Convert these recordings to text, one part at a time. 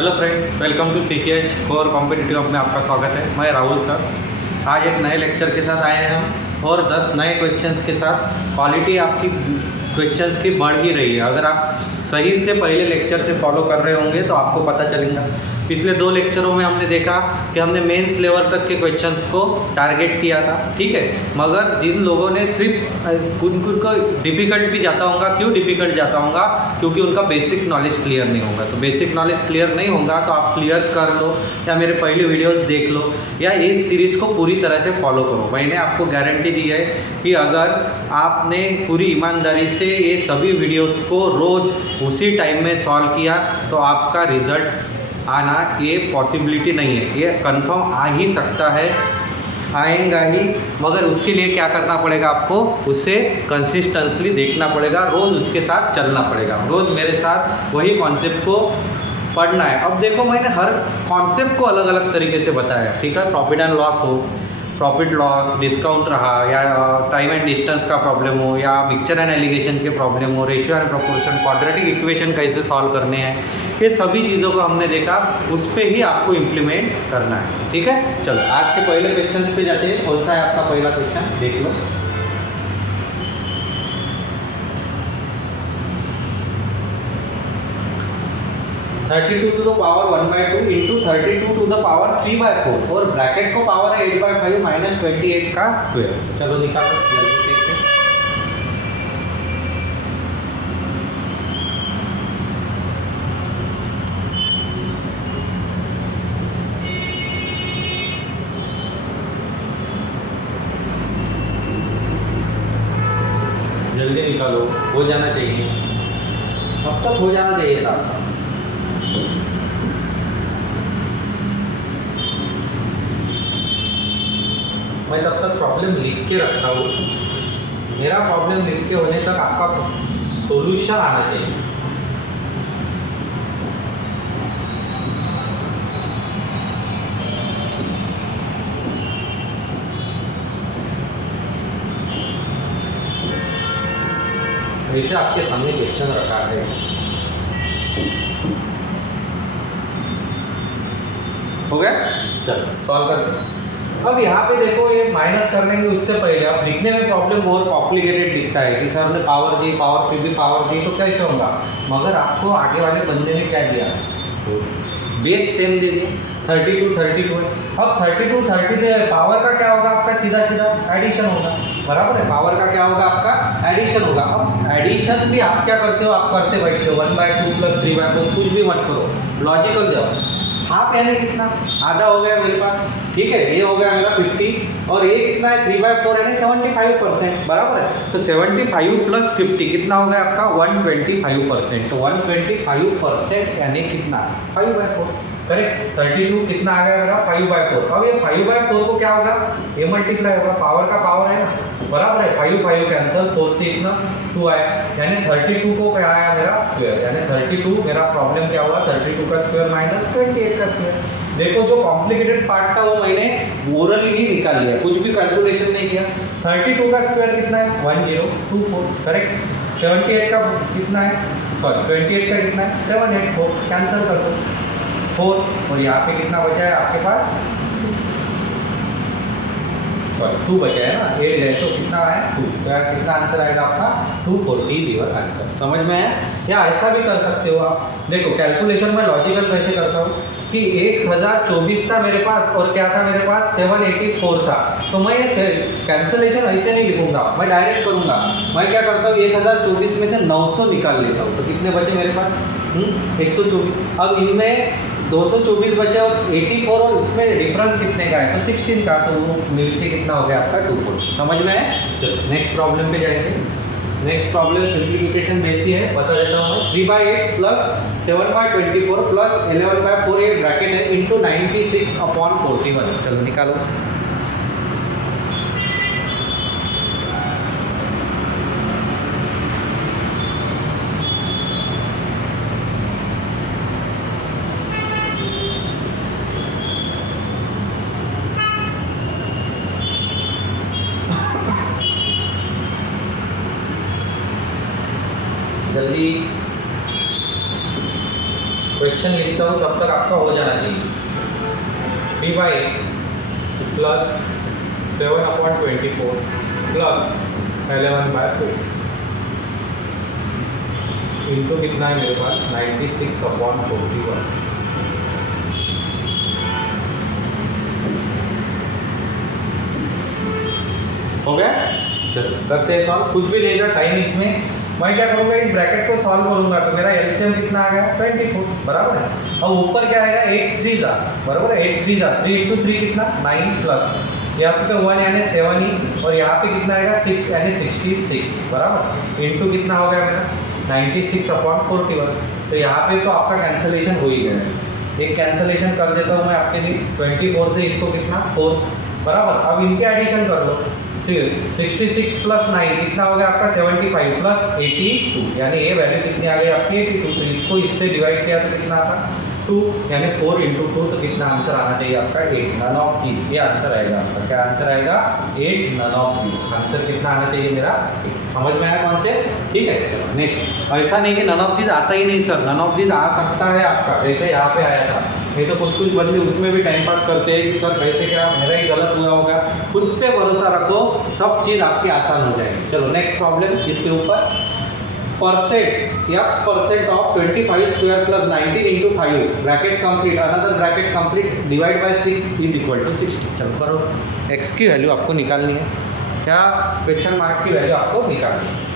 Hello friends, welcome to CCH core competitive में आपका स्वागत है। मैं राहुल सर आज एक नए लेक्चर के साथ आए हैं हम और 10 नए क्वेश्चंस के साथ। क्वालिटी आपकी क्वेश्चंस की बढ़ ही रही है। अगर आप सही से पहले लेक्चर से फॉलो कर रहे होंगे तो आपको पता चलेगा। पिछले 2 लेक्चरों में हमने देखा कि हमने मेंस लेवल तक के क्वेश्चंस को टारगेट किया था, ठीक है। मगर जिन लोगों ने सिर्फ उनको डिफ़िकल्ट भी जाता होगा। क्यों डिफ़िकल्ट जाता होगा? क्योंकि उनका बेसिक नॉलेज क्लियर नहीं होगा। तो बेसिक नॉलेज क्लियर नहीं होगा तो आप क्लियर कर लो या मेरे पहले वीडियोस देख लो या इस सीरीज़ को पूरी तरह से फॉलो करो। मैंने आपको गारंटी दी है कि अगर आपने पूरी ईमानदारी से ये सभी वीडियोस को रोज़ उसी टाइम में सॉल्व किया तो आपका रिज़ल्ट आना ये पॉसिबिलिटी नहीं है। ये कंफर्म आ ही सकता है, आएगा ही, मगर उसके लिए क्या करना पड़ेगा? आपको उससे कंसिस्टेंटली देखना पड़ेगा, रोज़ उसके साथ चलना पड़ेगा। रोज़ मेरे साथ वही कॉन्सेप्ट को पढ़ना है। अब देखो, मैंने हर कॉन्सेप्ट को अलग अलग तरीके से बताया, ठीक है। प्रॉफिट एंड लॉस हो, प्रॉफिट लॉस, डिस्काउंट रहा, या टाइम एंड डिस्टेंस का प्रॉब्लम हो, या मिक्सचर एंड एलिगेशन के प्रॉब्लम हो, ratio and proportion, quadratic equation कैसे सॉल्व करने हैं, ये सभी चीज़ों को हमने देखा। उस पर ही आपको इम्प्लीमेंट करना है, ठीक है। चलो आज के पहले क्वेश्चन पे जाते हैं। कौन सा है आपका पहला क्वेश्चन? देख लो। Thirty two to the power 1/2 into 32 to the power 3/4 और ब्रैकेट को पावर है 8/5 माइनस 28 का स्क्वायर। चलो निकालो जल्दी देखते हैं। जल्दी निकालो, हो जाना चाहिए, अब तक हो जाना चाहिए था आपका। मैं तब तक प्रॉब्लम लिख के रखता हूँ। मेरा प्रॉब्लम लिख के होने तक आपका सॉल्यूशन आना चाहिए। वैसे आपके सामने क्वेश्चन रखा है। हो गया? चलो सॉल्व करते हैं। अब यहाँ पे देखो, ये माइनस करने के उससे पहले अब दिखने में प्रॉब्लम बहुत कॉम्प्लिकेटेड दिखता है कि सर ने पावर दी, पावर पे भी पावर दी तो कैसे होगा। मगर आपको आगे वाले बंदे ने क्या दिया? बेस सेम दे दिया, 32 है। अब 32 30 दे, पावर का क्या होगा आपका? सीधा सीधा एडिशन होगा, बराबर है। पावर का क्या होगा आपका? एडिशन होगा। अब एडिशन भी आप क्या करते हो? आप करते बैठते हो 1/2 प्लस 3/4, कुछ भी मत करो, लॉजिकल जाओ। हाफ यानी कितना? आधा हो गया मेरे पास, ठीक है। ये हो गया मेरा 50 और ये कितना है? 3/4 यानी 75%, बराबर है। तो 75 प्लस 50 कितना हो गया आपका? 125%। तो 125% यानी कितना? 5/4, करेक्ट। 32 कितना आ गया मेरा? 5/4। अब ये 5/4 को क्या होगा? ये मल्टीप्लाई होगा, पावर का पावर है ना, बराबर है। 5 कैंसिल, 4 से इतना 2 आया, यानी 32 को क्या आया मेरा? स्क्वायर। यानी 32 मेरा प्रॉब्लम क्या हुआ? 32 का स्क्वायर माइनस 28 का स्क्वायर। देखो, जो कॉम्प्लिकेटेड पार्ट था वो मैंने ओरल ही निकाल लिया, कुछ भी कैलकुलेशन नहीं किया। 32 का स्क्वायर कितना है? 1024, करेक्ट। 78 का कितना है? सॉरी 28 का कितना है? 784, कैंसिल कर दो 4, और यहाँ पे कितना बचा है आपके पास? 6, सॉरी 2 बचा है ना, 8 गए तो कितना आया? 2। तो यार कितना आंसर आएगा आपका? 240 योर आंसर। समझ में है? या ऐसा भी कर सकते हो आप। देखो कैलकुलेशन में लॉजिकल कैसे करता हूँ कि 1024 था मेरे पास और क्या था मेरे पास? 784 था। तो मैं ये कैंसलेशन ऐसे नहीं लिखूंगा, मैं डायरेक्ट करूंगा। मैं क्या करता हूँ? 1024 में से 900 निकाल लेता हूँ, तो कितने बचे मेरे पास? 124। अब इनमें 224 बचे और 84 और उसमें डिफरेंस कितने का है? तो 16 का। तो वो मिलके कितना हो गया आपका? 240। समझ में है? चलो नेक्स्ट प्रॉब्लम पे जाएंगे। नेक्स्ट प्रॉब्लम सिंप्लीफिकेशन बेसी है, बता देता हूँ मैं। 3/8 प्लस 7/24 प्लस 11/4, ये ब्रैकेट है, इंटू 96/41। चलो निकालो। जल्दी क्वेश्चन लिखता हूँ तब तक आपका हो जाना चाहिए। 3/8 प्लस 7/24 प्लस 11/2 इंटू कितना है मेरे पास 96/41 हो गया। चलो करते हैं सॉल्व, कुछ भी लेगा टाइम इसमें। मैं क्या करूँगा, इस ब्रैकेट को सॉल्व करूँगा तो मेरा एलसीएम कितना आ गया 24, बराबर है। अब ऊपर क्या आएगा 8 3 जा, बराबर है, 8 3 जा, 3 इंटू 3 कितना 9 प्लस यहाँ पे 1 यानी 7 ही, और यहाँ पे कितना आएगा 6 यानी 66, बराबर, इंटू कितना हो गया मेरा 96/41। तो यहाँ पे तो आपका कैंसलेशन हो ही गया। एक कैंसलेशन कर देता हूँ मैं आपके लिए, 24 से इसको कितना 4, बराबर। अब इनके एडिशन कर लो, 66 प्लस 9 कितना हो गया आपका 75 प्लस 82, यानी ये वैल्यू कितनी आ गई आपकी 82। तो इसको इससे डिवाइड किया तो कितना आता 2, यानी 4 इंटू 2, तो कितना आंसर आना चाहिए आपका 8, नन ऑफ दीज। ये आंसर आएगा आपका, क्या आंसर आएगा 8, नन ऑफ दीज। आंसर कितना आना चाहिए मेरा 8। समझ में आया कौन से? ठीक है, चलो नेक्स्ट। ऐसा नहीं कि नन ऑफ दीज आता ही नहीं सर, नन ऑफ दीज आ सकता है आपका, जैसे यहाँ पे आया था। ये तो कुछ कुछ बंदे उसमें भी टाइम पास करते हैं कि सर कैसे क्या मेरा ही गलत हुआ होगा। खुद पे भरोसा रखो, सब चीज़ आपकी आसान हो जाएगी। चलो नेक्स्ट प्रॉब्लम, इसके ऊपर percent x% of 25 square plus 19 into 5 bracket complete, another bracket complete divide by 6 is equal to 60। चलो करो, x की वैल्यू आपको निकालनी है, क्या क्वेश्चन मार्क की वैल्यू आपको निकालनी है।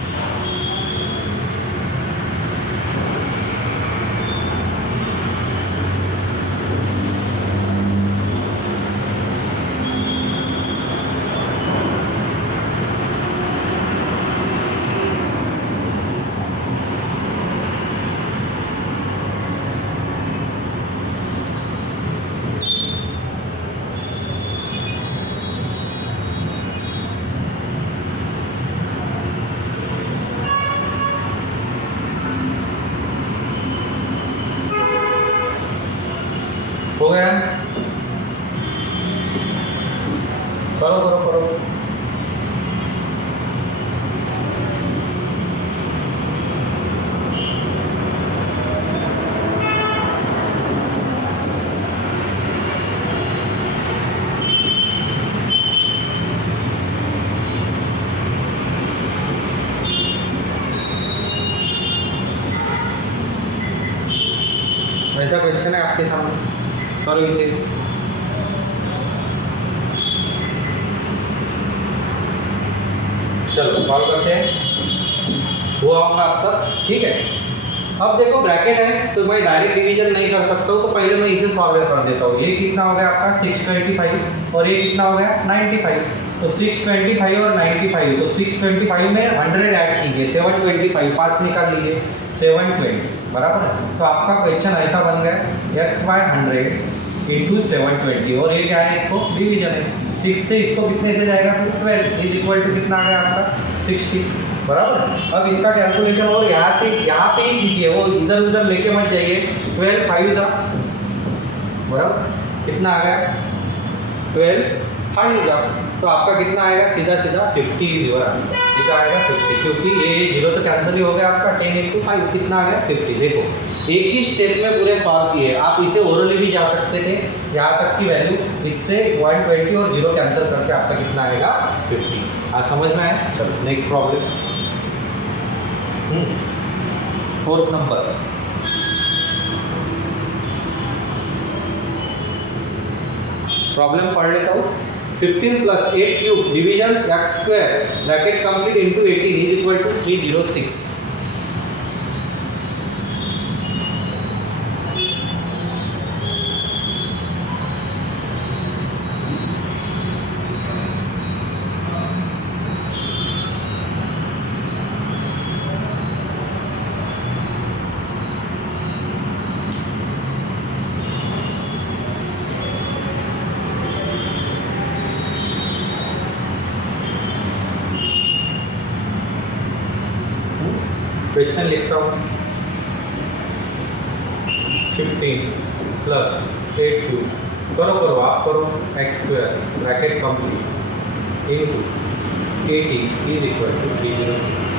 हो गया, करो करो करो। ऐसा क्वेश्चन है आपके सामने, करो इसे। चलो सॉल्व करते हैं, हुआ होगा अब तक, ठीक है। अब देखो ब्रैकेट है तो मैं डायरेक्ट डिवीजन नहीं कर सकता हूँ, तो पहले मैं इसे सॉल्व कर देता हूँ। ये कितना हो गया आपका 625 और ये कितना हो गया 95। तो 625 और 95, तो 625 में 100 ऐड कीजिए, 725 5 निकाल लीजिए 720, बराबर है। तो आपका क्वेश्चन ऐसा बन गया x/100 इंटू 720, और ये क्या है इसको डिवीजन है। 6 से इसको कितने से जाएगा फिर 12 इज इक्वल टू कितना आ गया आपका 60, बराबर। अब इसका कैलकुलेशन और यहाँ से यहाँ पे ही कीजिए, वो इधर उधर लेके मत जाइए। 12 5 जा, बराबर, कितना आ गया 12 5 जा, तो आपका कितना आएगा सीधा सीधा 50 इज योर आंसर, सीधा आएगा 50, क्योंकि ये 0 तो कैंसिल ही हो गया आपका। 10 इंटू 5 कितना आ गया 50। देखो एक ही स्टेप में पूरे सॉल्व किए, आप इसे ओरली भी जा सकते थे यहाँ तक की वैल्यू, इससे 120 और 0 कैंसिल करके आपका कितना आएगा 50। आज समझ में आया। चलो next problem, 4th number. Problem पढ़ लेता हूँ। 15 plus 8 cube division x square bracket complete into 18 is equal to 306। Question लिखता हूँ। 15 प्लस 8 क्यूब, करो करो आप करो, x square bracket complete into 80 is equal to 306।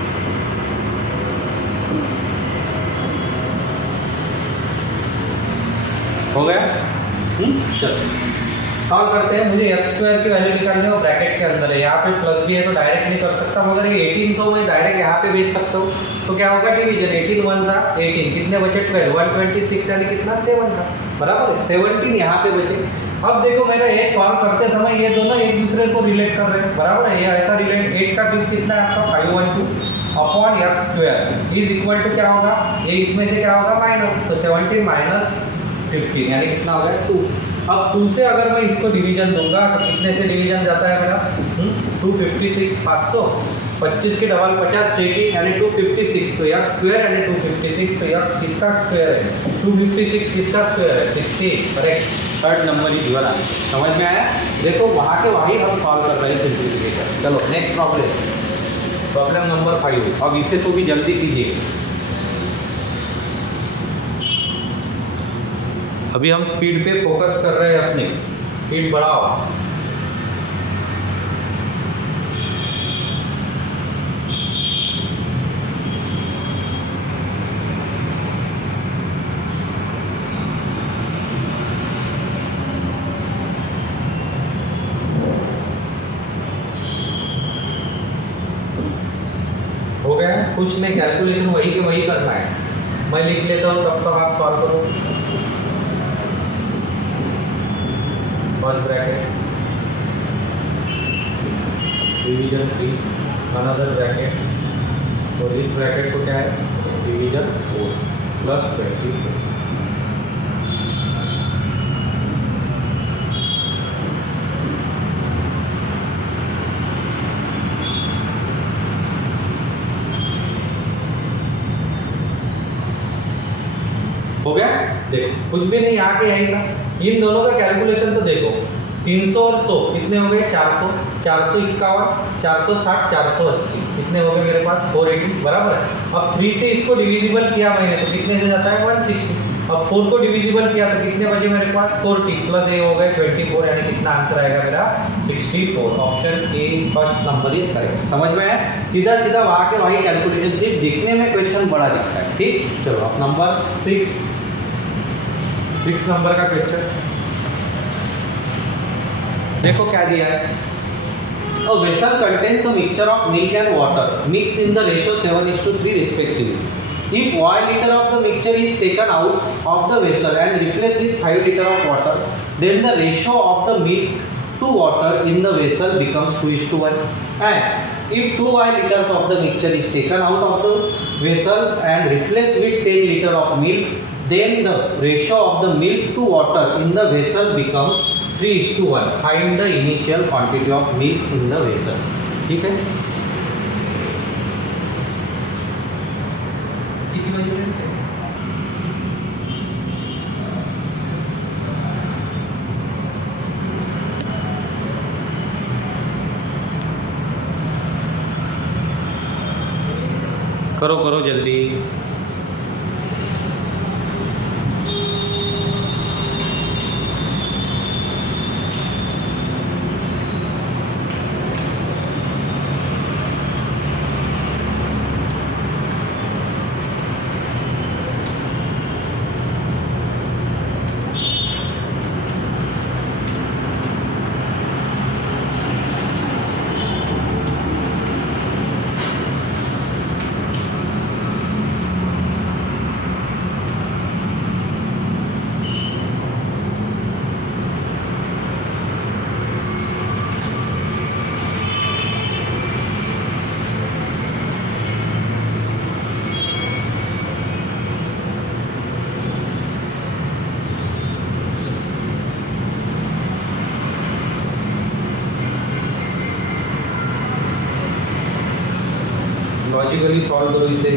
हो गया? चलो सॉल्व करते हैं। मुझे एक्स स्क्वायर की वैल्यू निकालनी है और ब्रैकेट के अंदर है, यहाँ पे प्लस भी है तो डायरेक्ट नहीं कर सकता, मगर ये 1800 में डायरेक्ट यहाँ पे भेज सकता हूँ। तो क्या होगा डिवीजन, 18 1 सा 18, कितने बचे 12, 126 यानी कितना 7 का, बराबर है 17 यहाँ पे बचे। अब देखो मेरा ये सॉल्व करते समय ये दोनों एक दूसरे को रिलेट कर रहे हैं, बराबर है, ये ऐसा रिलेट 8 का क्यूब कितना है आपका 512 upon x square is equal to क्या होगा, ये इसमें से क्या होगा माइनस, तो 17 माइनस 15 यानी कितना हो गया 2। अब 2 से अगर मैं इसको डिवीजन दूंगा तो कितने से डिवीजन जाता है मेरा 256, 500, 25 के डबल 50 6 यानी 256, तो एक्स स्क्वायर यानी 256, तो एक्स किसका स्क्वायर है 256, किसका स्क्वायर है 60, correct, third number is your answer. समझ में आया? देखो वहाँ के वहीं हम सॉल्व कर रहे हैं सिंप्लीफिकेशन। चलो नेक्स्ट प्रॉब्लम नंबर 5। अब इसे तो भी जल्दी कीजिए, अभी हम स्पीड पे फोकस कर रहे हैं, अपनी स्पीड बढ़ाओ। हो गया? कुछ नहीं, कैलकुलेशन वही के वही करना है, मैं लिख लेता हूँ तब तक आप सॉल्व करो। First bracket division 3, another bracket, और इस ब्रैकेट को क्या है डिवीजन 4 प्लस 20। हो गया? देखो कुछ भी नहीं, आके यही था। इन दोनों का कैलकुलेशन तो देखो, 300 और 100 कितने हो गए 400, 451, 460, 480 कितने हो गए मेरे पास 480, बराबर है। अब 3 से इसको डिविजिबल किया मैंने तो कितने हो जाता है 160। अब 4 को डिविजिबल किया तो कितने बचे मेरे पास 40 प्लस ये हो गए 24, यानी कितना आंसर आएगा मेरा 64। Option A first number is correct. समझ में आया? सीधा सीधा वहाँ के वही कैलकुलेशन, सिर्फ दिखने में क्वेश्चन बड़ा दिखता है। ठीक, चलो अब नंबर 6 नंबर का क्वेश्चन देखो क्या दिया है। A vessel contains a mixture of milk and water mixed in the ratio 7:3 respectively. If 1 liter of the mixture is taken out of the vessel and replaced with 5 liter of water, then the ratio of the milk to water in the vessel becomes 2:1. And if 2 liters of the mixture is taken out of the vessel and replaced with 10 liter of milk, then the ratio of the milk to water in the vessel becomes 3:1. Find the initial quantity of milk in the vessel. ठीक है? कितनी बजे friend? करो करो जल्दी। Logically solve करो इसे।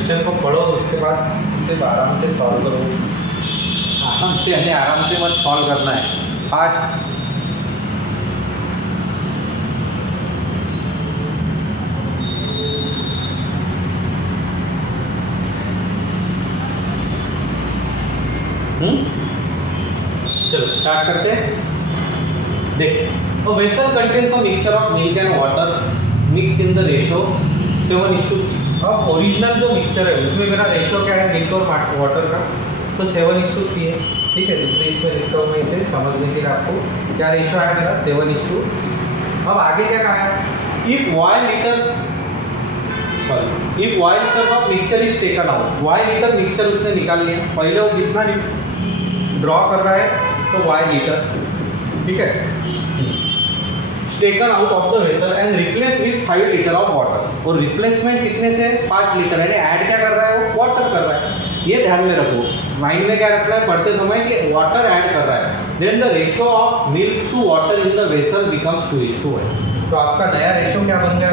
Question को पढ़ो, उसके बाद सिर्फ आराम से सॉल्व करो। आराम से यानी आराम से मत सॉल्व करना है, फास्ट। चलो स्टार्ट करते हैं। देख, a vessel contains a mixture of milk and water mixed in the ratio 7:3। अब ओरिजिनल जो मिक्सचर है उसमें मेरा रेशो क्या है, मिल्क और वाटर का, तो 7:3 है। ठीक है, इसलिए इसमें लिखता हूँ मैं इसे समझने के लिए आपको क्या रेशो आया मेरा 7:। अब आगे क्या कहा है, if y litre of mixture is taken out. y litre mixture उसने निकाल लिया, पहले वो कितना ड्रॉ कर रहा है, तो y लीटर, ठीक है, taken out of the vessel and replace with 5 litre of water. और रिप्लेसमेंट कितने से, 5 लीटर, यानी ऐड क्या कर रहा है वो, वाटर कर रहा है। ये ध्यान में रखो, माइंड में क्या रखना है पढ़ते समय कि वाटर ऐड कर रहा है। Then the ratio of milk to water in the vessel becomes 2:1। तो आपका नया रेशो क्या बन गया,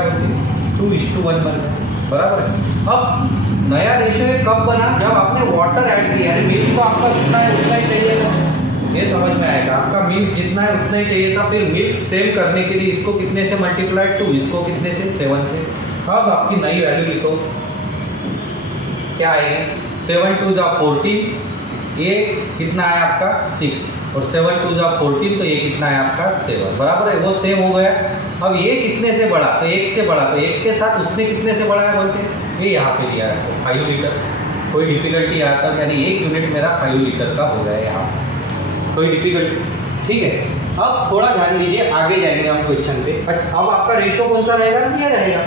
2:1 बन गया, बराबर है। अब नया रेशो कब बना, जब आपने वाटर ऐड किया है। मिल्क तो आपका जितना है उतना ही चाहिए, ये समझ में आएगा। आपका मिल्क जितना है उतना ही चाहिए था, फिर मिल्क सेव करने के लिए इसको कितने से मल्टीप्लाई, 2, इसको कितने से, 7 से। अब आपकी नई वैल्यू लिखो, क्या आएगी, 7 2 जा 14, ये कितना है आपका 6, और 7 2 जा 14, तो ये कितना है आपका 7, बराबर है, वो सेम हो गया। अब ये कितने से बढ़ा, तो 1 से बढ़ा, तो 1 के साथ उसने कितने से बढ़ाया बोलते हैं, ये यहाँ पे दिया है 5 लीटर। कोई डिफिकल्टी आता है, यानी 1 यूनिट मेरा 5 लीटर का हो गया यहाँ, कोई डिफिकल्टी, ठीक है। अब थोड़ा ध्यान दीजिए, आगे जाएंगे हम क्वेश्चन पे। अच्छा, अब आपका रेशो कौन सा रहेगा, ये रहेगा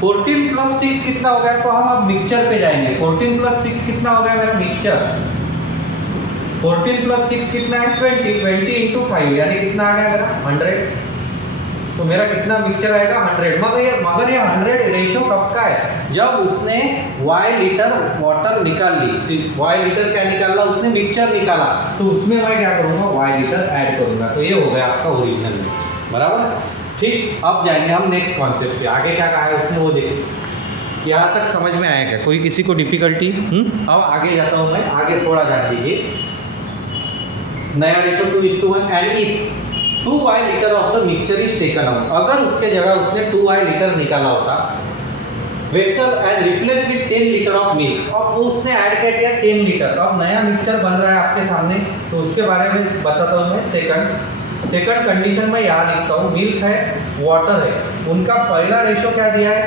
14 + 6 कितना हो गया, तो हम अब मिक्सचर पे जाएंगे। 14 + 6 कितना हो गया मेरा मिक्सचर, 14 + 6 कितना है 20, 20 × 5 यानी कितना आ गया मेरा 100। तो मेरा कितना मिक्सचर आएगा 100। मगर ये 100 रेशो कब का है, जब उसने y लीटर वाटर निकाल ली। y लीटर क्या निकाला, उसने मिक्सचर निकाला, तो उसमें मैं क्या करूँगा, y लीटर ऐड करूँगा, तो ये हो गया आपका ओरिजिनल मिक्सचर, बराबर। ठीक, अब जाएंगे हम नेक्स्ट कॉन्सेप्ट पे। आगे क्या कहा है उसने वो देखिए, यहाँ तक समझ में आएगा, कोई किसी को डिफिकल्टी। अब आगे जाता हूँ मैं, आगे थोड़ा ध्यान दीजिए। नया ratio 2:1 and if 2y litre of the mixture is taken out. अगर उसके जगह उसने 2y लीटर निकाला होता vessel and replace with 10 litre of milk, और उसने ऐड क्या किया 10 लीटर। अब नया मिक्सचर बन रहा है आपके सामने, तो उसके बारे में बताता हूँ मैं। सेकंड कंडीशन में यहाँ लिखता हूँ, मिल्क है वाटर है, उनका पहला रेशो क्या दिया है,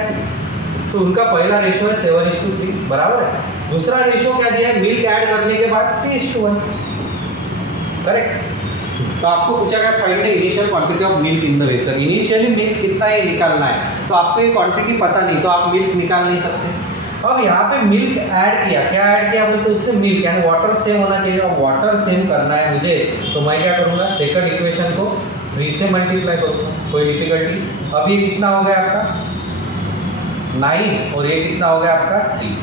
तो उनका पहला रेशो है 7:3, बराबर है। दूसरा रेशो क्या दिया है, मिल्क ऐड करने के बाद 3:1, करेक्ट। तो आपको पूछा गया find the initial quantity of milk in the vessel. Initially milk कितना है निकालना है, तो आपको ये क्वांटिटी पता नहीं, तो आप मिल्क निकाल नहीं सकते। अब यहाँ पे मिल्क ऐड किया, क्या ऐड किया बोलते उसने, मिल्क, यानी वाटर सेम होना चाहिए। अब वाटर सेम करना है मुझे, तो मैं क्या करूँगा, सेकंड इक्वेशन को 3 से मल्टीप्लाई करूँगा, कोई डिफिकल्टी। अब ये कितना हो गया आपका 9, और ये कितना हो गया आपका 3।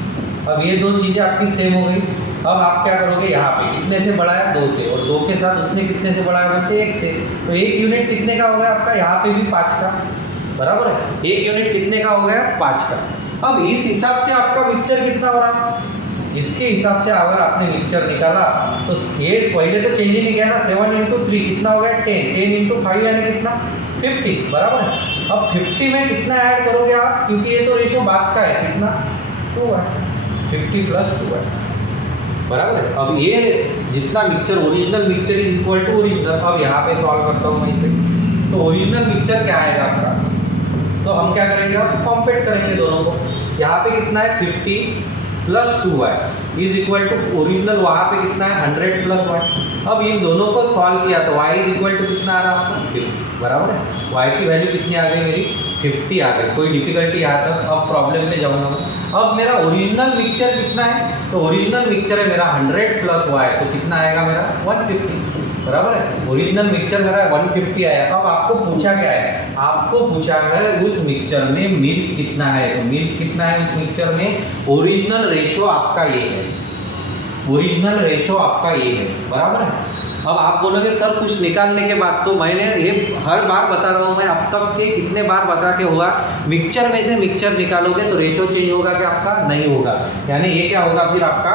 अब ये दो चीज़ें आपकी सेम हो गई। अब आप क्या करोगे, यहाँ पे कितने से बढ़ाया 2 से, और 2 के साथ उसने कितने से बढ़ाया बोलते 1 से, तो 1 यूनिट कितने का हो गया आपका, यहाँ पे भी 5 का, बराबर है। 1 यूनिट कितने का हो गया 5 का। अब इस हिसाब से आपका मिक्सचर कितना हो रहा, इसके हिसाब से अगर आपने मिक्सचर निकाला, तो ये पहले तो चेंज ही नहीं किया ना, 7 × 3 कितना हो गया 10, 10 × 5 यानी कितना 50, बराबर है। अब 50 में कितना ऐड करोगे आप, क्योंकि ये तो रेशो बाद का है, कितना 2 है, 50 + 2 है, बराबर है। अब ये जितना mixture, original mixture is equal to original. अब यहाँ पे सॉल्व करता हूँ मैं इसे, तो ओरिजिनल मिक्सचर क्या आएगा आपका, तो हम क्या करेंगे, अब कॉम्पेट करेंगे दोनों को। यहाँ पे कितना है 50 + 2y is equal to original, वहाँ पे कितना है 100 + 1। अब इन दोनों को सॉल्व किया तो y इज इक्वल टू कितना आ रहा है आपका 50, बराबर है। y की वैल्यू कितनी आ गई मेरी 50 आ गई, कोई डिफिकल्टी यहाँ तक। अब प्रॉब्लम पे जाऊँगा मैं। अब मेरा ओरिजिनल मिक्सचर कितना है, तो ओरिजिनल मिक्सचर है मेरा 100 + y, तो कितना आएगा मेरा 150, बराबर है। ओरिजिनल मिक्सचर मेरा 150 आया। अब आपको पूछा क्या है, आपको पूछा है उस मिक्सचर में मिल्क कितना है, तो मिल्क कितना है उस मिक्सचर में, ओरिजिनल रेशो आपका ये है, ओरिजिनल रेशो आपका ये है, बराबर है। अब आप बोलोगे सर कुछ निकालने के बाद, तो मैंने ये हर बार बता रहा हूँ मैं, अब तक के कितने बार बता के हुआ, मिक्सचर में से मिक्सचर निकालोगे तो रेशो चेंज होगा कि आपका नहीं होगा, यानी ये क्या होगा फिर आपका,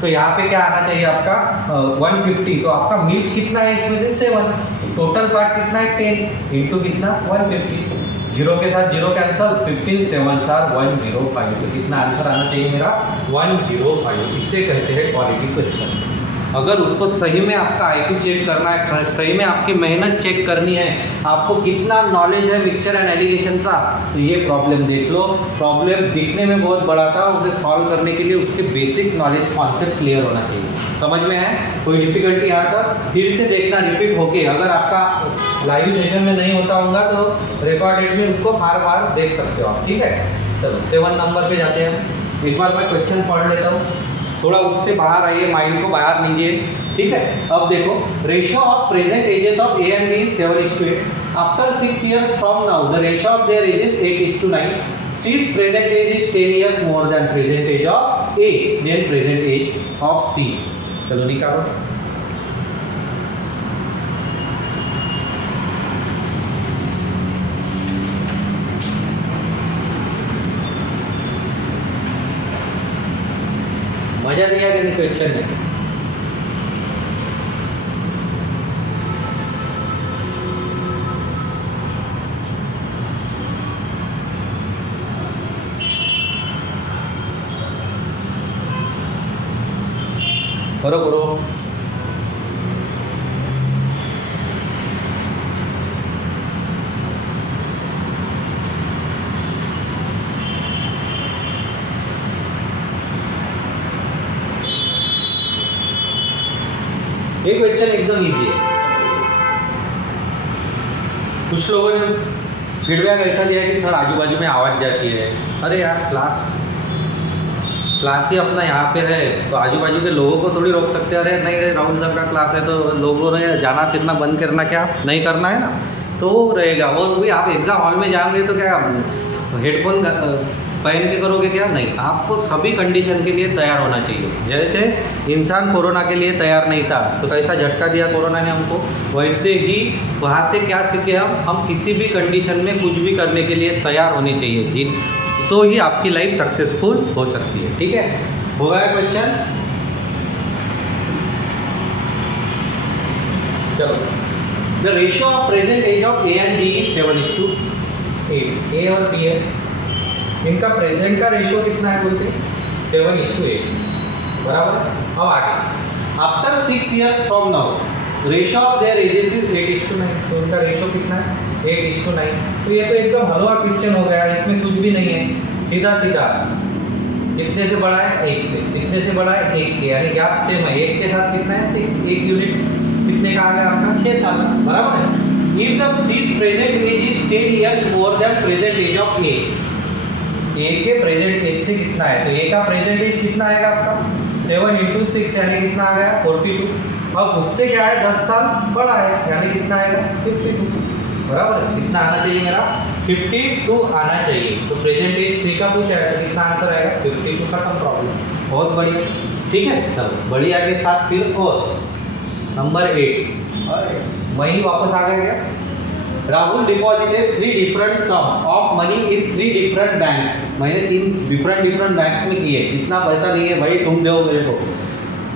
तो यहाँ पे क्या आना चाहिए आपका 150, तो आपका मिल्क कितना है इसमें से 7, टोटल पार्ट कितना है 10 इंटू कितना 150, जीरो के साथ जीरो कैंसल, 15 7 आर 105, तो कितना आंसर आना चाहिए मेरा 105। इसे कहते हैं क्वालिटी क्वेश्चन। अगर उसको सही में आपका आईक्यू चेक करना है, सही में आपकी मेहनत चेक करनी है, आपको कितना नॉलेज है मिक्सचर एंड एलिगेशन का, तो ये प्रॉब्लम देख लो। प्रॉब्लम दिखने में बहुत बड़ा था, उसे सॉल्व करने के लिए उसके बेसिक नॉलेज कॉन्सेप्ट क्लियर होना चाहिए। समझ में है? कोई डिफिकल्टी आता फिर से देखना रिपीट होके, अगर आपका लाइव सेशन में नहीं होता होगा तो रिकॉर्डेड में उसको बार बार देख सकते हो आप, ठीक है। चलो 7 नंबर पे जाते हैं। एक बार मैं क्वेश्चन पढ़ लेता हूँ, थोड़ा उससे बाहर आइए, माइंड को बाहर लीजिए, ठीक है। अब देखो, ratio of present ages of A and B is 7:8। After 6 years from now the ratio of their ages 8:9। C's present age is 10 years more than present age of A than present age of C। चलो निकालो। मजा दिया कि नहीं question ने? करो करो। ये क्वेश्चन एकदम इजी है। कुछ लोगों ने फीडबैक ऐसा दिया कि सर आजू बाजू में आवाज़ जाती है। अरे यार, क्लास ही अपना यहाँ पे है, तो आजू बाजू के लोगों को थोड़ी रोक सकते हैं। अरे नहीं रे, राहुल सर का क्लास है तो लोगों ने जाना फिरना बंद करना क्या नहीं करना है ना, तो रहेगा। और भी आप एग्ज़ाम हॉल में जाएंगे तो क्या हेडफोन पहन के करोगे क्या? नहीं, आपको सभी कंडीशन के लिए तैयार होना चाहिए। जैसे इंसान कोरोना के लिए तैयार नहीं था तो कैसा झटका दिया कोरोना ने हमको, वैसे ही वहाँ से क्या सीखे हम किसी भी कंडीशन में कुछ भी करने के लिए तैयार होने चाहिए, तो ही आपकी लाइफ सक्सेसफुल हो सकती है। ठीक है, हो गया क्वेश्चन। चलो, the ratio of present age of A and B is 7:8। A और बी है, इनका प्रेजेंट का रेशियो कितना है बोलते? 7:8, बराबर। अब आगे, after 6 years from now ratio of their edges is 8:9। तो उनका रेशियो कितना है? 8:9। तो ये तो एकदम हलवा क्वेश्चन हो गया, इसमें कुछ भी नहीं है, सीधा सीधा। कितने से बड़ा है? 1 से। कितने से बड़ा है? 1 के, यानी गैप सेम है। 1 के साथ कितना है? 6। 1 यूनिट कितने का आ गया आपका? 6 साल का, बराबर है। If the C's present age is 10 years more than present age of A, A के प्रेजेंट एज से कितना है? तो ए का प्रेजेंट एज कितना आएगा आपका? 7 × 6 यानी कितना आ गया? 42। अब उससे क्या है? 10 साल बड़ा है, यानी कितना आएगा? 52, बराबर है। कितना आना चाहिए मेरा? 52 आना चाहिए। तो प्रेजेंट एज सी का पूछा है तो कितना आंसर आएगा? 52। खत्म प्रॉब्लम, बहुत बढ़िया। ठीक है, चलो बढ़िया के साथ फिर और नंबर 8। अरे वही वापस आ गया क्या? Rahul deposited 3 different sum of money in 3 different banks. मैंने 3 डिफरेंट बैंक्स में किए। कितना पैसा नहीं है भाई, तुम दो मेरे को।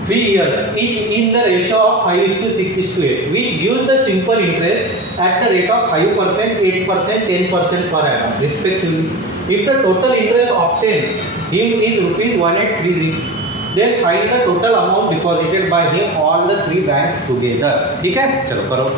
3 years each in the ratio of 5:6:8, which gives the simple interest at the rate of 5%, 8%, 10% per annum respectively. If the total interest obtained him is ₹1830, then find the total amount deposited by him all the 3 banks together। ठीक है, चलो करो।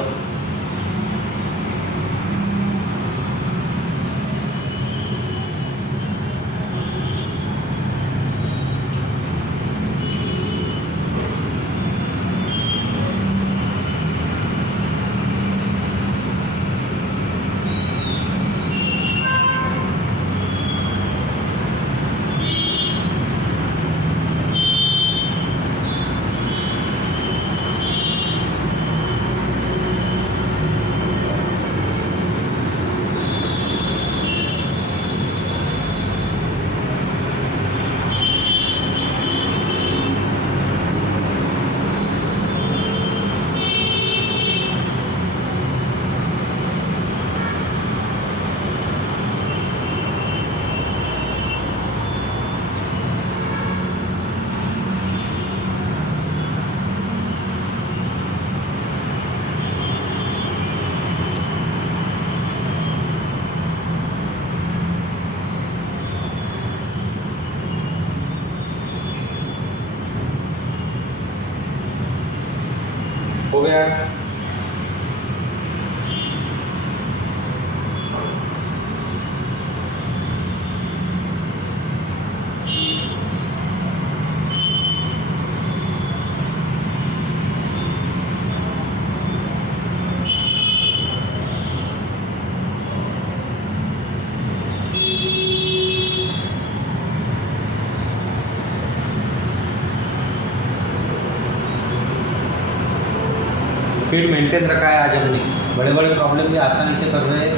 Speed maintain रखा है आज हमने, बड़े बड़े प्रॉब्लम भी आसानी से कर रहे हैं।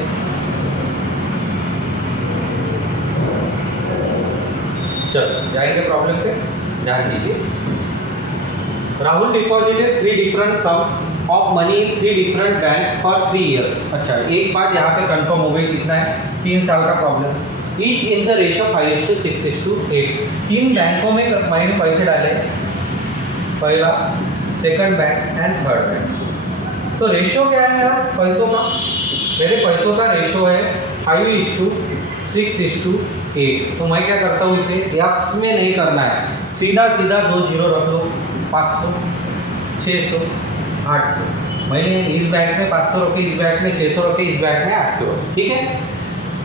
चलो जाएंगे प्रॉब्लम पे, ध्यान दीजिए। Rahul deposited 3 different sums of money in 3 different banks for 3 years. अच्छा, एक बात यहाँ पे कंफर्म हो गई, कितना है, 3 साल का problem. Each in the ratio 5:6:8। 3 बैंकों में मैंने पैसे डाले, पहला, second bank and third bank. तो रेशियो क्या है मेरा पैसों का? मेरे पैसों का रेशियो है 5:6:8। तो मैं क्या करता हूँ, इसे एक्स में नहीं करना है, सीधा सीधा 2 जीरो रख लो। 500, 600, 800। मैंने इस बैंक में 500 रखे, इस बैंक में 600 रखे, इस बैंक में 800 रखे, ठीक है।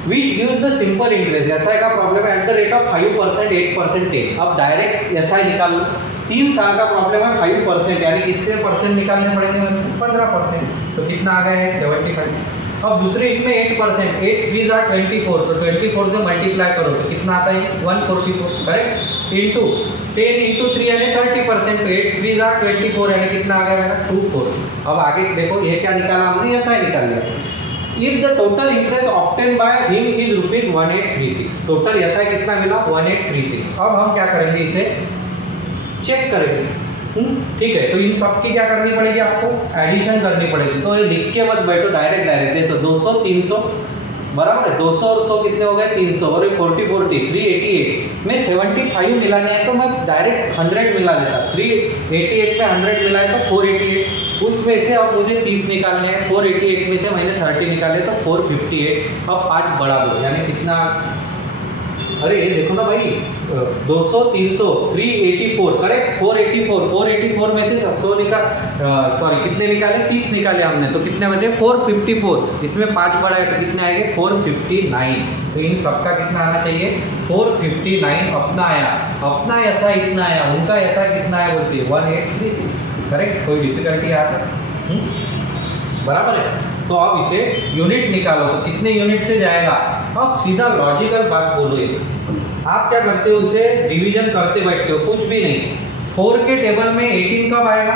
Which gives the simple interest, SI का प्रॉब्लम है, एट द रेट ऑफ 5%, 8%। अब डायरेक्ट एसआई निकाल लो। 3 साल का प्रॉब्लम है, 5%, यानी किसके परसेंट निकालने पड़ेंगे मेरे को? 15%। तो कितना आ गया है? 75। अब दूसरे इसमें 8%, 8 3 जार 24, तो 24 से मल्टीप्लाई करो तो कितना आता है? 144, करेक्ट, इंटू 10 इंटू 3 यानी 30%, तो 8 3 जार 24 यानी कितना आ गया मेरा? 24। अब आगे देखो, ये क्या निकाला हमने? एसआई निकाल लिया। If the total interest obtain by him is ₹1836, total SI कितना मिला? 1836। अब हम क्या करेंगे, इसे चेक करेंगे, ठीक है। तो इन सब की क्या करनी पड़ेगी आपको? एडिशन करनी पड़ेगी। तो ये लिख के मत बैठो, डायरेक्ट देखो, 200 300 बराबर है, 200 और 100 कितने हो गए? 300, और 40 40 388 में 75 मिलाने हैं तो मैं डायरेक्ट 100 मिला देता। 388 में 100 मिला है तो 488, उसमें से अब मुझे 30 निकालने हैं। 488 में से मैंने 30 निकाले तो 458। अब 5 बढ़ा दो, यानी कितना? अरे ये देखो ना भाई, 200 300 384, करेक्ट, 484 में से 100 निकाल, सॉरी कितने निकाले? 30 निकाले हमने, तो कितने बचे? 454। इसमें 5 बढ़ा है तो कितने आएंगे? 459। तो इन सबका कितना आना चाहिए? 459 अपना आया, अपना ऐसा इतना आया, उनका ऐसा कितना आया बोलते हैं? 1836, करेक्ट। कोई डिफिकल्टी आ रहा है? बराबर है। तो अब इसे यूनिट निकालो, तो कितने यूनिट से जाएगा? अब सीधा लॉजिकल बात बोलो, ये आप क्या करते हो, इसे डिवीजन करते बैठते हो, कुछ भी नहीं। 4 के टेबल में 18 कब आएगा?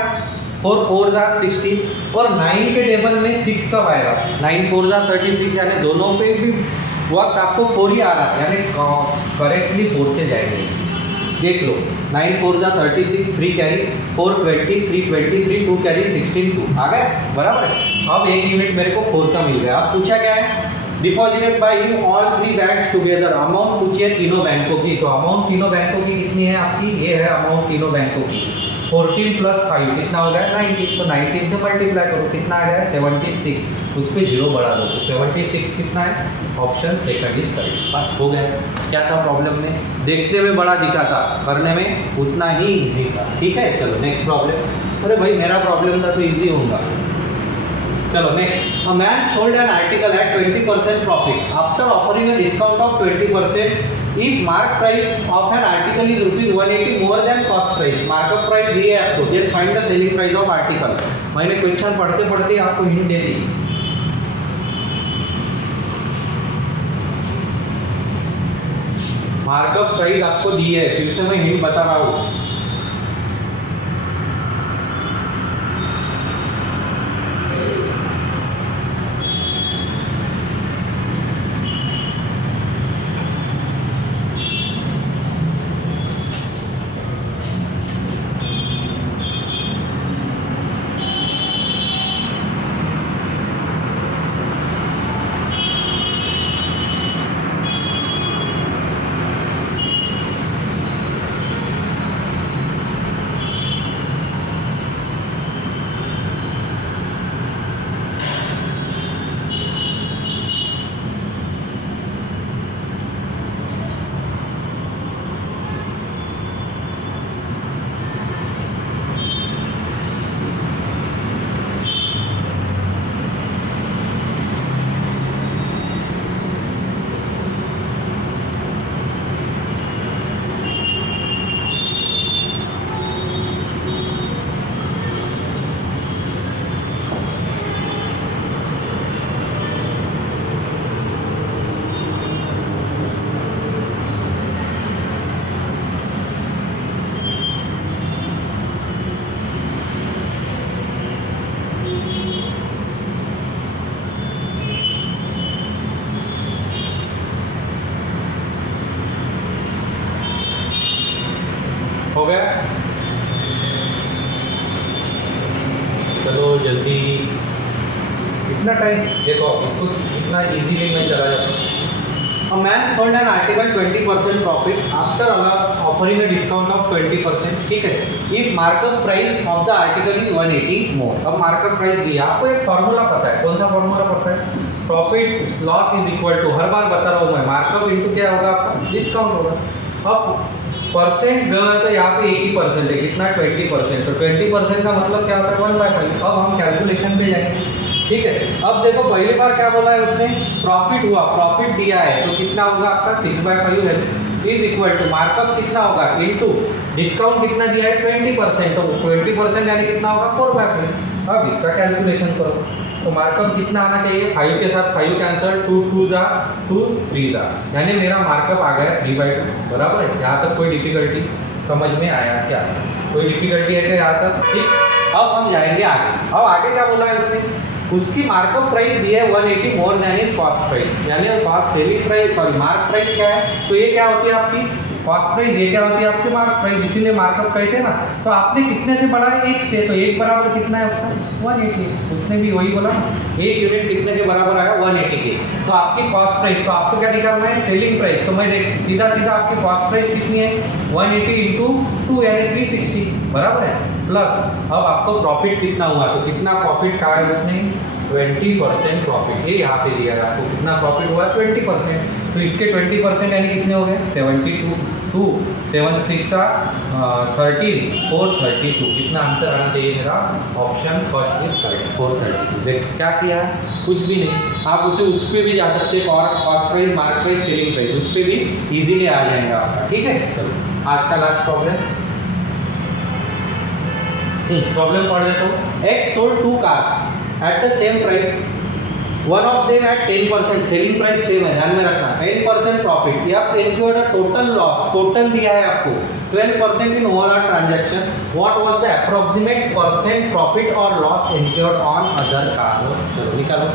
4 4 जार 16, और 9 के टेबल में 6 कब आएगा? 9 4 जार 36, यानी दोनों पे भी वक्त आपको 4 ही आ रहा है, यानी करेक्टली 4 से जाएंगे। देख लो, 9 4 जार 36, 3 कैरी, 420, 323, 2 कैरी, 16 2 आ गए, बराबर है। अब एक यूनिट मेरे को 4 का मिल गया। अब पूछा क्या है? Deposited by him all 3 banks together, amount पूछी है तीनों बैंकों की। तो अमाउंट तीनों बैंकों की कितनी है आपकी? ये है अमाउंट तीनों बैंकों की। 14 प्लस 5 कितना हो गया? 19। तो 19 से मल्टीप्लाई करो, कितना आ गया? 76। उस पर 0 बढ़ा दो, तो 76 कितना है? Option second is correct. बस हो गया। क्या था प्रॉब्लम में? देखते हुए बड़ा दिखा था, करने में उतना ही ईजी था, ठीक है। चलो नेक्स्ट प्रॉब्लम। अरे भाई मेरा प्रॉब्लम था तो ईजी होगा। चलो next, a man sold an article at 20% profit after offering a discount of 20%। If mark price of an article is ₹180 more than cost price, markup price दी है आपको, then find the selling price of article. मैंने question पढ़ते पढ़ते आपको hint दे दी। Markup price आपको दी है, फिर से मैं हिंट बता रहा हूँ। हो गया? चलो जल्दी, इतना टाइम देखो, इसको इतना इजीली मैं चला जाता हूँ। A man sold an article 20% profit after offering a discount of 20%, ठीक है। If markup price of the article is 180 more, अब markup price दिया, आपको एक फॉर्मूला पता है, कौन सा फॉर्मूला पता है? Profit loss is equal to, हर बार बता रहा हूँ मैं, मार्कअप इनटू क्या होगा आपका? डिस्काउंट होगा। अब परसेंट ग तो यहाँ पे एक ही परसेंट है, कितना? 20%। तो 20% का मतलब क्या होता है? 1/5। अब हम कैलकुलेशन पे जाएंगे, ठीक है। अब देखो पहली बार क्या बोला है उसने? प्रॉफिट हुआ, प्रॉफिट दिया है तो कितना होगा आपका? 6/5 है, इज इक्वल टू मार्कअप कितना होगा? इनटू डिस्काउंट कितना दिया है? 20%। तो 20% यानी कितना होगा? 4/5। अब इसका कैलकुलेशन करो, तो मार्कअप कितना आना चाहिए? 5 के साथ 5 कैंसल, 2 2 जा 2 3 जा, यानी मेरा मार्कअप आ गया 3/2। बराबर है? यहाँ तक कोई डिफिकल्टी समझ में आया क्या? कोई डिफिकल्टी है क्या यहाँ तक? ठीक। अब हम जाएंगे आगे। अब आगे क्या बोला है उसने? उसकी मार्कअप प्राइस दी है 180 more than is cost price, यानी cost selling price, sorry mark price क्या है? तो ये क्या होती है आपकी कॉस्ट प्राइस, ये क्या होती है आपकी मार्क प्राइस, इसीलिए मार्कअप कहते हैं ना। तो आपने कितने से बढ़ा है? 1 से, तो 1 बराबर कितना है उसका? 180। उसने भी वही बोला, 1 यूनिट कितने के बराबर आया? 180 के। तो आपकी कॉस्ट प्राइस, तो आपको क्या निकालना है? Selling price. तो मैं सीधा सीधा आपकी कॉस्ट प्राइस कितनी है? 180 इंटू 2 यानी 360, बराबर है। प्लस अब आपको प्रॉफिट कितना हुआ? तो कितना प्रॉफिट कहा है उसने? 20% प्रॉफिट, ये यहाँ पे दिया है आपको, कितना प्रॉफिट हुआ? 20%। तो इसके 20% यानी कितने हो गए? 72, 2 7 6 13 432। कितना आंसर आना चाहिए मेरा? Option first is correct, 432। देख क्या किया है? कुछ भी नहीं। आप उस पर भी जा सकते हैं, और cost price, mark price, selling price, उस पर भी इजीली आ जाएगा आपका, ठीक है। चलो आज का लास्ट प्रॉब्लम पढ़ देता हूँ। X sold 2 cars at the same price, one of them at 10%, selling price same है, ध्यान में रखना, 10% प्रॉफिट। ये आपसे इंक्लूड टोटल लॉस, टोटल दिया है आपको 12% in overall transaction. What was the approximate percent profit और loss include on other car? चलो निकालो।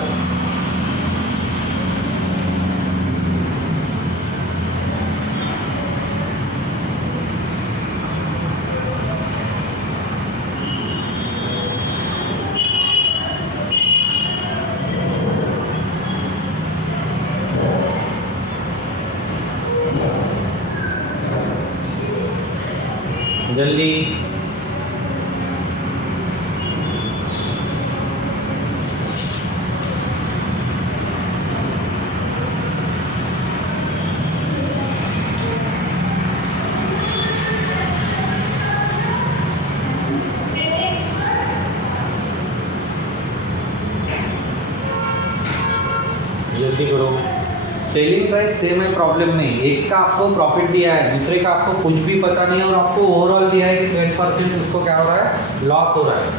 जल्दी, जल्दी करो। सेलिंग प्राइस सेम है प्रॉब्लम में, एक का आपको प्रॉफिट दिया है, दूसरे का आपको कुछ भी पता नहीं है, और आपको ओवरऑल दिया है कि 12%, उसको क्या हो रहा है? लॉस हो रहा है।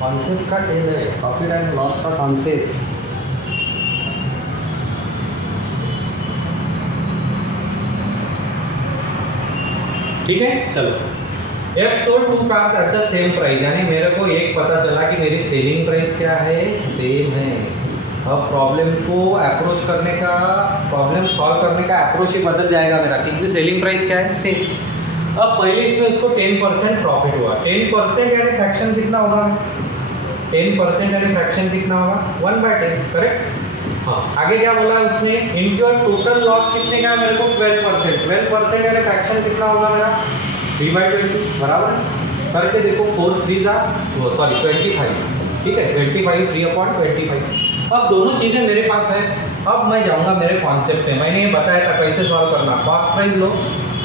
कॉन्सेप्ट का खेल है, प्रॉफिट एंड लॉस का कॉन्सेप्ट। ठीक है, चलो। X sold 2 cars at the same price, यानी मेरे को एक पता चला कि मेरी सेलिंग प्राइस क्या है? सेम है। अब प्रॉब्लम को अप्रोच करने का, प्रॉब्लम सॉल्व करने का अप्रोच ही बदल जाएगा मेरा, क्योंकि सेलिंग प्राइस क्या है? सेम। अब पहले इसमें उसको 10% प्रॉफिट हुआ, 10% यानी फ्रैक्शन कितना होगा? 10% यानी फ्रैक्शन कितना होगा? 1/10, करेक्ट। हाँ, आगे क्या बोला उसने? इनक्योर टोटल लॉस कितने का है मेरे को? 12%। 12% यानी फ्रैक्शन कितना होगा मेरा? 3/20, बराबर है। करके देखो, 4 3 जा, वो सॉरी 25, ठीक है, 25 3/25। अब दोनों चीज़ें मेरे पास है। अब मैं जाऊँगा मेरे कॉन्सेप्ट पे, मैंने ये बताया था कैसे सॉल्व करना। कॉस्ट प्राइस लो,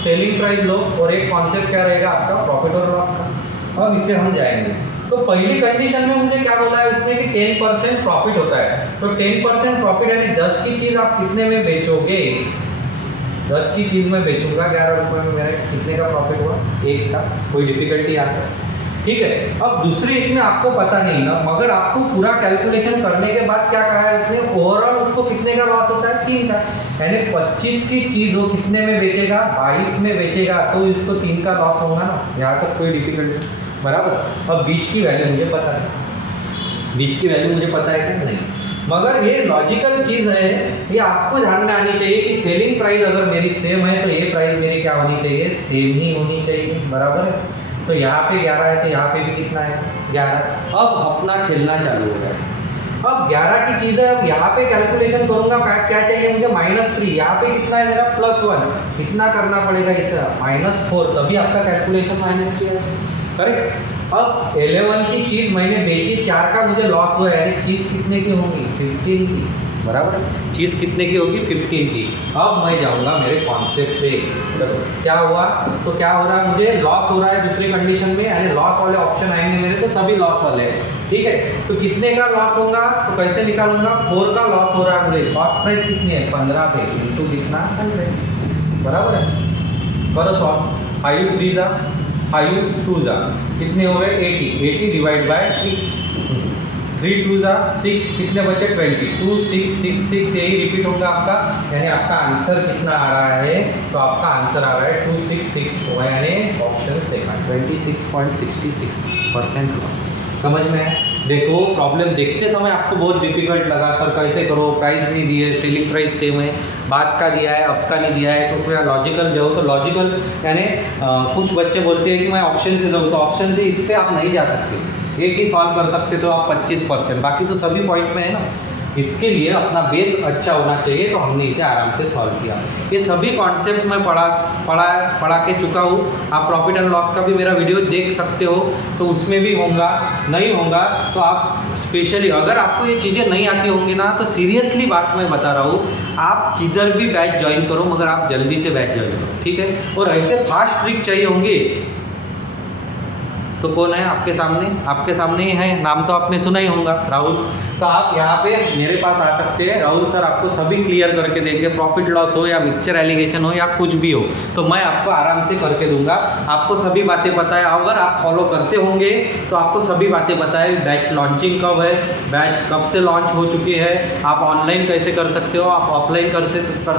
सेलिंग प्राइस लो, और एक कॉन्सेप्ट क्या रहेगा आपका? प्रॉफिट और लॉस का। अब इसे हम जाएंगे। तो पहली कंडीशन में मुझे क्या बोला है उसने? कि 10% प्रॉफिट होता है। तो 10% प्रॉफिट यानी 10 की चीज़ आप कितने में बेचोगे? 10 की चीज़ में बेचूंगा 11 रुपये में, मेरे कितने का प्रॉफिट हुआ? 1 का। कोई डिफिकल्टी आता है? ठीक है। अब दूसरी इसमें आपको पता नहीं ना, मगर आपको पूरा कैलकुलेशन करने के बाद क्या कहा है उसने? ओवरऑल उसको कितने का लॉस होता है? 3 का। यानी 25 की चीज़ वो कितने में बेचेगा? 22 में बेचेगा, तो इसको 3 का लॉस होगा ना। यहाँ तक कोई डिफिकल्टी? बराबर। अब बीच की वैल्यू मुझे पता है, बीच की वैल्यू मुझे पता है क्या? नहीं। मगर ये लॉजिकल चीज़ है, ये आपको ध्यान में आनी चाहिए कि सेलिंग प्राइस अगर मेरी सेम है तो ये प्राइस मेरी क्या होनी चाहिए? सेम ही होनी चाहिए, बराबर है। तो यहाँ पे 11 है तो यहाँ पे भी कितना है? 11। अब अपना खेलना चालू हो गया। अब 11 की चीज़ है, अब यहाँ पे कैलकुलेशन करूँगा, क्या चाहिए मुझे? -3। यहाँ पे कितना है मेरा? +1। कितना करना पड़ेगा इसे? -4, तभी आपका कैलकुलेशन -3 है, करेक्ट। अब 11 की चीज़ मैंने बेची, 4 का मुझे लॉस हुआ, यानी चीज़ कितने की होगी? 15 की, बराबर है। चीज़ कितने की होगी? 15 की। अब मैं जाऊंगा मेरे कॉन्सेप्ट पे, देखो क्या हुआ, तो क्या हो रहा है, मुझे लॉस हो रहा है दूसरी कंडीशन में, यानी लॉस वाले ऑप्शन आएंगे मेरे, तो सभी लॉस वाले हैं, ठीक है। तो कितने का लॉस होगा, तो कैसे निकालूंगा? 4 का लॉस हो रहा है मुझे, कॉस्ट प्राइस कितनी है? 15 पे, इंटू कितना? 100, बराबर है। करो सॉल्व, 5 3 जा 5 2 जा, कितने हो गए? 80 डिवाइड बाय 3 2 जा 6, कितने बचे? 20, 2 6 6 6, यही रिपीट होगा आपका, यानी आपका आंसर कितना आ रहा है? तो आपका आंसर आ रहा है 2664, यानी ऑप्शन सेकंड, 26.66% लॉस। समझ में है? देखो प्रॉब्लम देखते समय आपको बहुत डिफिकल्ट लगा, सर कैसे करो, प्राइस नहीं दिए, सेलिंग प्राइस सेम है, बाद का दिया है, अब का नहीं दिया है, तो क्या लॉजिकल जाओ, तो लॉजिकल यानी कुछ बच्चे बोलते हैं कि मैं ऑप्शन से जाऊँ, तो ऑप्शन से इस पर आप नहीं जा सकते, एक ही सॉल्व कर सकते तो आप 25%, बाकी तो सभी पॉइंट में है ना। इसके लिए अपना बेस अच्छा होना चाहिए, तो हमने इसे आराम से सॉल्व किया। ये सभी कॉन्सेप्ट मैं पढ़ा के चुका हूँ, आप प्रॉफिट एंड लॉस का भी मेरा वीडियो देख सकते हो, तो उसमें भी होगा, नहीं होगा तो आप स्पेशली, अगर आपको ये चीज़ें नहीं आती होंगी ना, तो सीरियसली बात मैं बता रहा हूँ, आप किधर भी बैच ज्वाइन करो, मगर आप जल्दी से बैच ज्वाइन करो, ठीक है। और ऐसे फास्ट ट्रिक चाहिए होंगे तो कौन है आपके सामने? आपके सामने ही है, नाम तो आपने सुना ही होगा, राहुल। तो आप यहाँ पे मेरे पास आ सकते हैं, राहुल सर आपको सभी क्लियर करके देंगे, प्रॉफिट लॉस हो या मिक्सचर एलिगेशन हो या कुछ भी हो, तो मैं आपको आराम से करके दूंगा। आपको सभी बातें पता है, अगर आप फॉलो करते होंगे तो आपको सभी बातें पता है, बैच लॉन्चिंग कब है, बैच कब से लॉन्च हो चुकी है, आप ऑनलाइन कैसे कर सकते हो, आप ऑफलाइन कर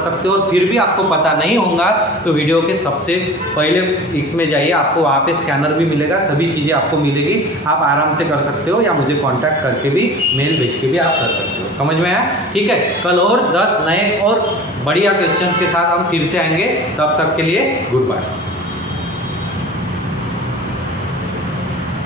सकते हो, और फिर भी आपको पता नहीं होगा तो वीडियो के सबसे पहले इसमें जाइए, आपको वहाँ पे स्कैनर भी मिलेगा, सभी चीज़ें आपको मिलेगी, आप आराम से कर सकते हो, या मुझे कांटेक्ट करके भी, मेल भेज के भी आप कर सकते हो। समझ में आया? ठीक है, कल और 10 नए और बढ़िया क्वेश्चन के साथ हम फिर से आएंगे, तब तक के लिए गुड बाय।